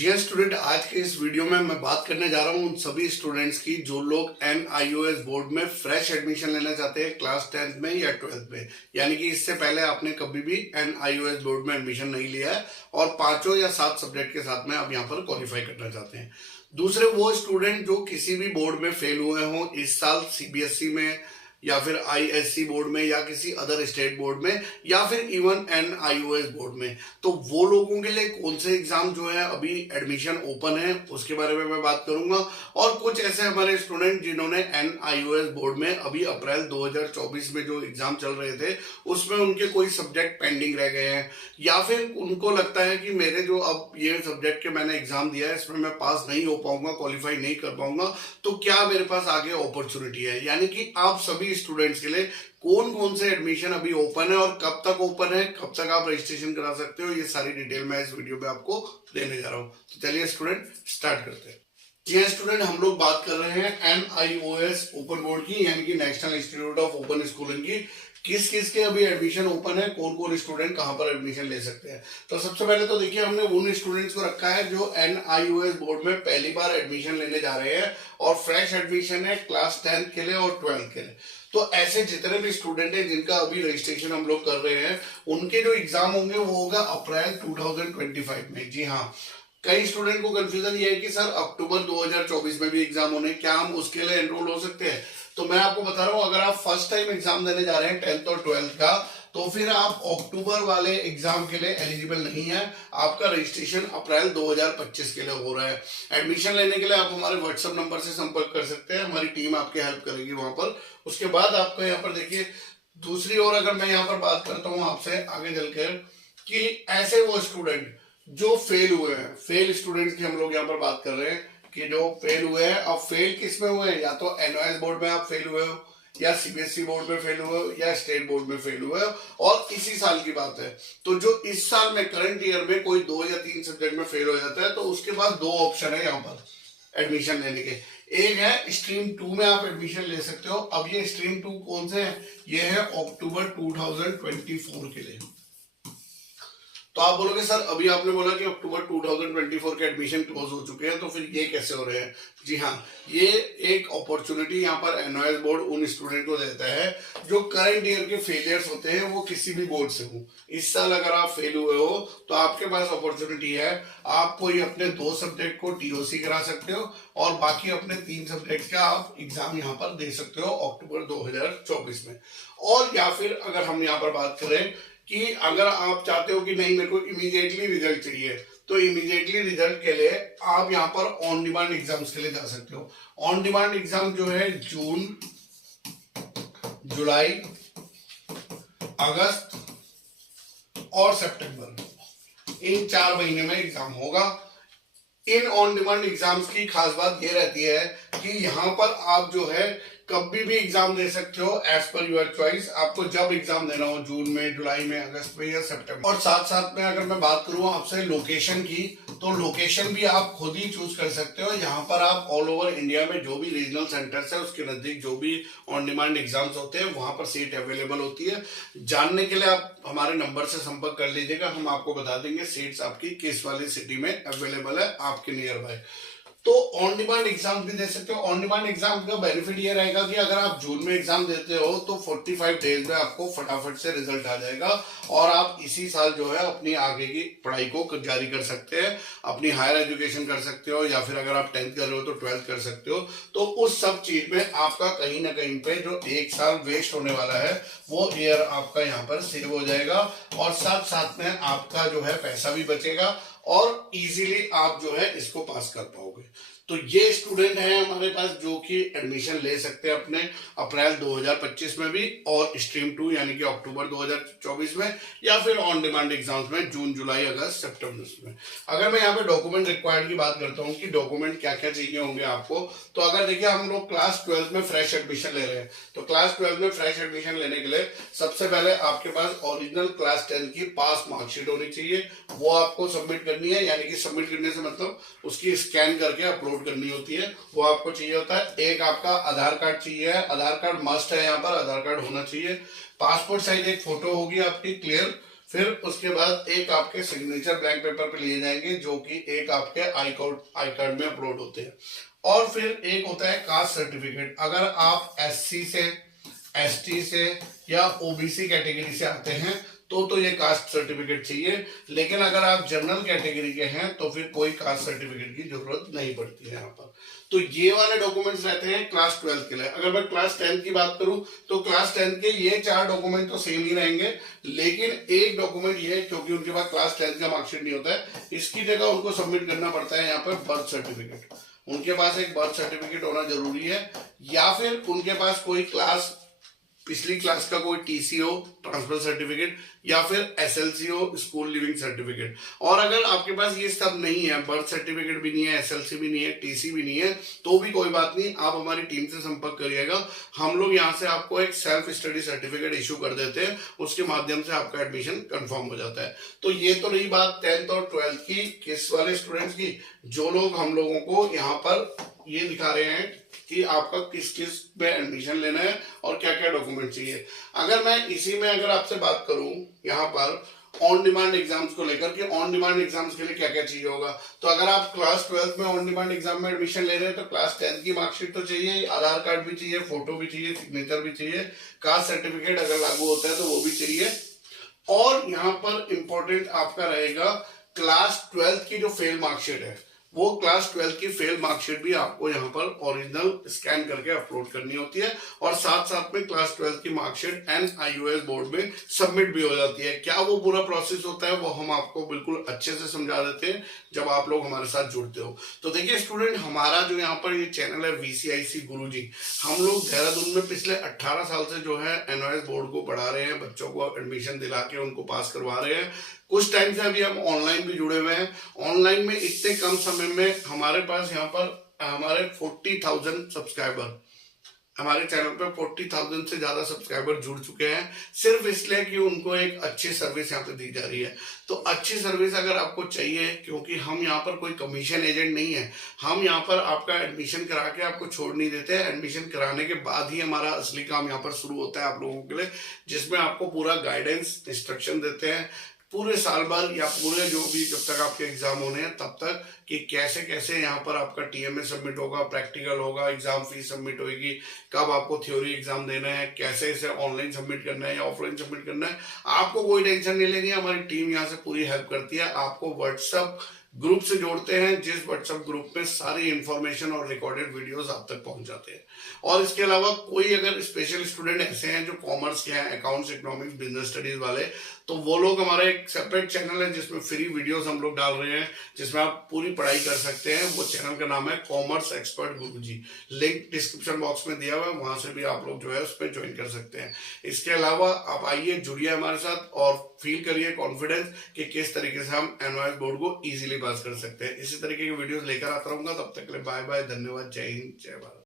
जी student, आज के इस वीडियो में मैं बात करने जा रहा हूँ उन सभी स्टूडेंट्स की जो लोग NIOS बोर्ड में फ्रेश एडमिशन लेना चाहते हैं क्लास 10th में या 12th में। यानी कि इससे पहले आपने कभी भी NIOS बोर्ड में एडमिशन नहीं लिया है और 5 या 7 सब्जेक्ट के साथ में आप यहाँ पर क्वालिफाई करना चाहते हैं। दूसरे वो स्टूडेंट जो किसी भी बोर्ड में फेल हुए हों इस साल, CBSE में या फिर ISC बोर्ड में या किसी अदर स्टेट बोर्ड में या फिर इवन NIOS बोर्ड में, तो वो लोगों के लिए कौन से एग्जाम जो है अभी एडमिशन ओपन है उसके बारे में मैं बात करूंगा। और कुछ ऐसे हमारे स्टूडेंट जिन्होंने NIOS बोर्ड में अभी अप्रैल 2024 में जो एग्जाम चल रहे थे उसमें उनके कोई सब्जेक्ट पेंडिंग रह गए हैं या फिर उनको लगता है कि मेरे जो अब ये सब्जेक्ट के मैंने एग्जाम दिया है इसमें मैं पास नहीं हो पाऊंगा, क्वालिफाई नहीं कर पाऊंगा, तो क्या मेरे पास आगे अपॉर्चुनिटी है। यानी कि आप सभी स्टूडेंट्स के लिए कौन कौन से एडमिशन अभी ओपन है और कब तक ओपन है, कब तक आप रजिस्ट्रेशन करा सकते हो, ये सारी डिटेल मैं इस वीडियो में आपको देने जा रहा हूं। तो चलिए स्टूडेंट स्टार्ट करते हैं। जी स्टूडेंट, हम लोग बात कर रहे हैं NIOS ओपन बोर्ड की, यानी कि national institute of open schooling की। किस किस के अभी एडमिशन ओपन है, कौन कौन स्टूडेंट कहां पर एडमिशन ले सकते हैं। तो सबसे पहले तो देखिए, हमने उन स्टूडेंट्स को रखा है जो NIOS बोर्ड में पहली बार एडमिशन लेने जा रहे हैं और फ्रेश एडमिशन है क्लास 10th के लिए और 12th के लिए। तो ऐसे जितने भी स्टूडेंट हैं जिनका अभी रजिस्ट्रेशन हम लोग कर रहे हैं उनके जो एग्जाम होंगे वो होगा अप्रैल 2025 में। जी हाँ, कई स्टूडेंट को कंफ्यूजन ये है कि सर अक्टूबर 2024 में भी एग्जाम होने, क्या हम उसके लिए एनरोल हो सकते हैं। तो मैं आपको बता रहा हूं, अगर आप फर्स्ट टाइम एग्जाम देने जा रहे हैं 10th और 12th का, तो फिर आप अक्टूबर वाले एग्जाम के लिए एलिजिबल नहीं है। आपका रजिस्ट्रेशन अप्रैल 2025 के लिए हो रहा है। एडमिशन लेने के लिए आप हमारे व्हाट्सएप नंबर से संपर्क कर सकते हैं, हमारी टीम आपकी हेल्प करेगी वहां पर। उसके बाद आपको यहाँ पर देखिए, दूसरी ओर अगर मैं यहाँ पर बात करता हूँ आपसे आगे चलकर कि ऐसे वो स्टूडेंट जो फेल हुए हैं, फेल स्टूडेंट्स की हम लोग यहाँ पर बात कर रहे हैं कि जो फेल हुए हैं। अब फेल किस में हुए हैं, या तो NIOS बोर्ड में आप फेल हुए हो या CBSE बोर्ड में फेल हुए हो या स्टेट बोर्ड में फेल हुए हो और इसी साल की बात है। तो जो इस साल में करंट ईयर में कोई 2 या 3 सब्जेक्ट में फेल हो जाता है तो उसके बाद 2 ऑप्शन है यहाँ पर एडमिशन लेने के। एक है स्ट्रीम 2 में आप एडमिशन ले सकते हो। अब ये स्ट्रीम 2 कौन से है, ये है अक्टूबर 2024 के लिए। तो आप बोलोगे सर अभी आपने बोला कि अक्टूबर 2024 के एडमिशन क्लोज हो चुके हैं, तो फिर ये कैसे हो रहे हैं। जी हाँ, ये एक अपॉर्चुनिटी यहाँ पर NIOS बोर्ड उन स्टूडेंट को देता है जो करंट ईयर के फेलियर्स होते हैं, वो किसी भी बोर्ड से हो। इस साल अगर आप फेल हुए हो तो आपके पास अपॉर्चुनिटी है, आप कोई अपने 2 सब्जेक्ट को TOC करा सकते हो और बाकी अपने 3 सब्जेक्ट का आप एग्जाम यहाँ पर दे सकते हो अक्टूबर 2024 में। और या फिर अगर हम यहाँ पर बात करें कि अगर आप चाहते हो कि नहीं मेरे को इमीडिएटली रिजल्ट चाहिए, तो इमीडिएटली रिजल्ट के लिए आप यहाँ पर ऑन डिमांड एग्जाम्स के लिए जा सकते हो। ऑन डिमांड एग्जाम जो है जून, जुलाई, अगस्त और सितंबर, इन 4 महीने में एग्जाम होगा। इन ऑन डिमांड एग्जाम्स की खास बात ये रहती है कि यहाँ पर आप जो है कभी भी एग्जाम दे सकते हो एज पर यूर चॉइस। आपको जब एग्जाम देना हो, जून में, जुलाई में, अगस्त में या सितंबर। और साथ साथ में अगर मैं बात करूं आपसे लोकेशन की, तो लोकेशन भी आप खुद ही चूज कर सकते हो। यहाँ पर आप ऑल ओवर इंडिया में जो भी रीजनल सेंटर्स है उसके नजदीक जो भी ऑन डिमांड एग्जाम्स होते हैं वहां पर सीट अवेलेबल होती है। जानने के लिए आप हमारे नंबर से संपर्क कर लीजिएगा, हम आपको बता देंगे सीट्स आपकी किस वाली सिटी में अवेलेबल है आपके नियर बाय। तो ऑन डिमांड एग्जाम भी दे सकते हो। ऑन डिमांड एग्जाम का बेनिफिट ये रहेगा कि अगर आप जून में एग्जाम देते हो तो 45 डेज में आपको फटाफट से रिजल्ट आ जाएगा और आप इसी साल जो है अपनी आगे की पढ़ाई को जारी कर सकते हैं, अपनी हायर एजुकेशन कर सकते हो या फिर अगर आप 10th कर रहे हो तो 12th कर सकते हो। तो उस सब चीज में आपका कहीं ना कहीं पे जो 1 साल वेस्ट होने वाला है वो ईयर आपका यहाँ पर सेव हो जाएगा और साथ साथ में आपका जो है पैसा भी बचेगा और इजीली आप जो है इसको पास कर पाओगे। तो ये स्टूडेंट हैं हमारे पास जो कि एडमिशन ले सकते हैं अपने अप्रैल 2025 में भी और स्ट्रीम 2 यानी कि अक्टूबर 2024 में या फिर ऑन डिमांड एग्जाम्स में जून, जुलाई, अगस्त, सितंबर में। अगर मैं यहाँ पे डॉक्यूमेंट रिक्वायर्ड की बात करता हूँ कि डॉक्यूमेंट क्या क्या चाहिए होंगे आपको, तो अगर देखिए हम लोग क्लास 12 में फ्रेश एडमिशन ले रहे हैं तो क्लास 12 में फ्रेश एडमिशन लेने के लिए सबसे पहले आपके पास ओरिजिनल क्लास 10 की पास मार्कशीट होनी चाहिए। वो आपको सबमिट करनी है, यानी कि सबमिट करने से मतलब उसकी स्कैन करके अपलोड करनी होती है, वो आपको चाहिए होता है। एक आपका आधार कार्ड चाहिए, आधार कार्ड मस्ट है, यहाँ पर आधार कार्ड होना चाहिए। पासपोर्ट साइज एक फोटो होगी आपकी क्लियर, फिर उसके बाद एक आपके सिग्नेचर ब्लैंक पेपर पे लिए जाएंगे जो कि एक आपके आई कार्ड में अपलोड होते हैं। और फिर एक होता है कास्ट सर्टिफिकेट। अगर आप एससी से, एसटी से या ओबीसी कैटेगरी से आते हैं तो ये कास्ट सर्टिफिकेट चाहिए, लेकिन अगर आप जनरल कैटेगरी के हैं तो फिर कोई कास्ट सर्टिफिकेट की जरूरत नहीं पड़ती है यहाँ पर। तो ये वाले डॉक्यूमेंट्स रहते हैं क्लास 12 के लिए। अगर मैं क्लास 10 की बात करूं तो क्लास 10 के ये 4 डॉक्यूमेंट तो सेम ही रहेंगे, लेकिन एक डॉक्यूमेंट ये, क्योंकि उनके पास क्लास 10 का मार्कशीट नहीं होता है, इसकी जगह उनको सबमिट करना पड़ता है यहाँ पर बर्थ सर्टिफिकेट। उनके पास एक बर्थ सर्टिफिकेट होना जरूरी है, या फिर उनके पास कोई क्लास, पिछली क्लास का कोई टीसी हो, ट्रांसफर सर्टिफिकेट, या फिर एसएलसी हो, स्कूल लिविंग सर्टिफिकेट। और अगर आपके पास ये सब नहीं है, बर्थ सर्टिफिकेट भी नहीं है, एसएलसी भी नहीं है, टीसी भी नहीं है, तो भी कोई बात नहीं, आप हमारी टीम से संपर्क करिएगा। हम लोग यहाँ से आपको एक सेल्फ स्टडी सर्टिफिकेट इशू कर देते हैं, उसके माध्यम से आपका एडमिशन कंफर्म हो जाता है। तो ये तो रही बात 10th और 12th की, किस वाले स्टूडेंट्स की, जो लोग हम लोगों को यहाँ पर ये दिखा रहे हैं कि आपका किस किस में एडमिशन लेना है और क्या क्या डॉक्यूमेंट चाहिए। अगर मैं इसी में अगर आपसे बात करूं यहाँ पर ऑन डिमांड एग्जाम्स को लेकर के, ऑन डिमांड एग्जाम्स के लिए क्या क्या चाहिए होगा, तो अगर आप क्लास 12 में ऑन डिमांड एग्जाम में एडमिशन ले रहे हैं तो क्लास 10 की मार्कशीट तो चाहिए, आधार कार्ड भी चाहिए, फोटो भी चाहिए, सिग्नेचर भी चाहिए, कास्ट सर्टिफिकेट अगर लागू होता है तो वो भी चाहिए। और यहाँ पर इंपॉर्टेंट आपका रहेगा क्लास 12 की जो फेल मार्कशीट है, वो क्लास 12 की फेल मार्कशीट भी आपको यहाँ पर ओरिजिनल स्कैन करके अपलोड करनी होती है, और साथ साथ में क्लास 12 की मार्कशीट NIOS बोर्ड में सबमिट भी हो जाती है। क्या वो पूरा प्रोसेस होता है वो हम आपको बिल्कुल अच्छे से समझा देते हैं जब आप लोग हमारे साथ जुड़ते हो। तो देखिए स्टूडेंट, हमारा जो यहाँ पर ये चैनल है VCIC गुरुजी, हम लोग देहरादून में पिछले 18 साल से जो है NIOS बोर्ड को पढ़ा रहे हैं, बच्चों को एडमिशन दिला के उनको पास करवा रहे हैं। कुछ टाइम से अभी हम ऑनलाइन भी जुड़े हुए हैं। ऑनलाइन में इतने कम समय में हमारे पास यहाँ पर हमारे 40,000 सब्सक्राइबर, हमारे चैनल पे 40,000 से ज्यादा सब्सक्राइबर जुड़ चुके हैं, सिर्फ इसलिए कि उनको एक अच्छी सर्विस यहाँ पे दी जा रही है। तो अच्छी सर्विस अगर आपको चाहिए, क्योंकि हम यहाँ पर कोई कमीशन एजेंट नहीं है, हम यहाँ पर आपका एडमिशन करा के आपको छोड़ नहीं देते हैं। एडमिशन कराने के बाद ही हमारा असली काम यहाँ पर शुरू होता है आप लोगों के लिए, जिसमें आपको पूरा गाइडेंस, इंस्ट्रक्शन देते हैं पूरे साल भर या पूरे जो भी जब तक आपके एग्जाम होने हैं तब तक, कि कैसे कैसे यहाँ पर आपका TMA सबमिट होगा, प्रैक्टिकल होगा, एग्जाम फीस सबमिट होगी, कब आपको थ्योरी एग्जाम देना है, कैसे इसे ऑनलाइन सबमिट करना है या ऑफलाइन सबमिट करना है। आपको कोई टेंशन नहीं लेनी है, हमारी टीम यहाँ से पूरी हेल्प करती है। आपको व्हाट्सएप ग्रुप से जोड़ते हैं, जिस व्हाट्सएप ग्रुप में सारी इंफॉर्मेशन और रिकॉर्डेड वीडियोस आप तक पहुंच जाते हैं। और इसके अलावा कोई अगर स्पेशल स्टूडेंट ऐसे हैं जो कॉमर्स के हैं, अकाउंट्स, इकोनॉमिक्स, बिजनेस स्टडीज वाले, तो वो लोग, हमारा एक सेपरेट चैनल है जिसमें फ्री वीडियोस हम लोग डाल रहे हैं, जिसमें आप पूरी पढ़ाई कर सकते हैं। वो चैनल का नाम है कॉमर्स एक्सपर्ट गुरुजी, लिंक डिस्क्रिप्शन बॉक्स में दिया हुआ है, वहां से भी आप लोग जो है उस पर ज्वाइन कर सकते हैं। इसके अलावा आप आइए, जुड़िए हमारे साथ और फील करिए कॉन्फिडेंस कि किस तरीके से हम NIOS बोर्ड को इजीली पास कर सकते हैं। इसी तरीके की वीडियोस लेकर आता रहूंगा, तब तक के लिए बाय बाय, धन्यवाद, जय हिंद, जय भारत।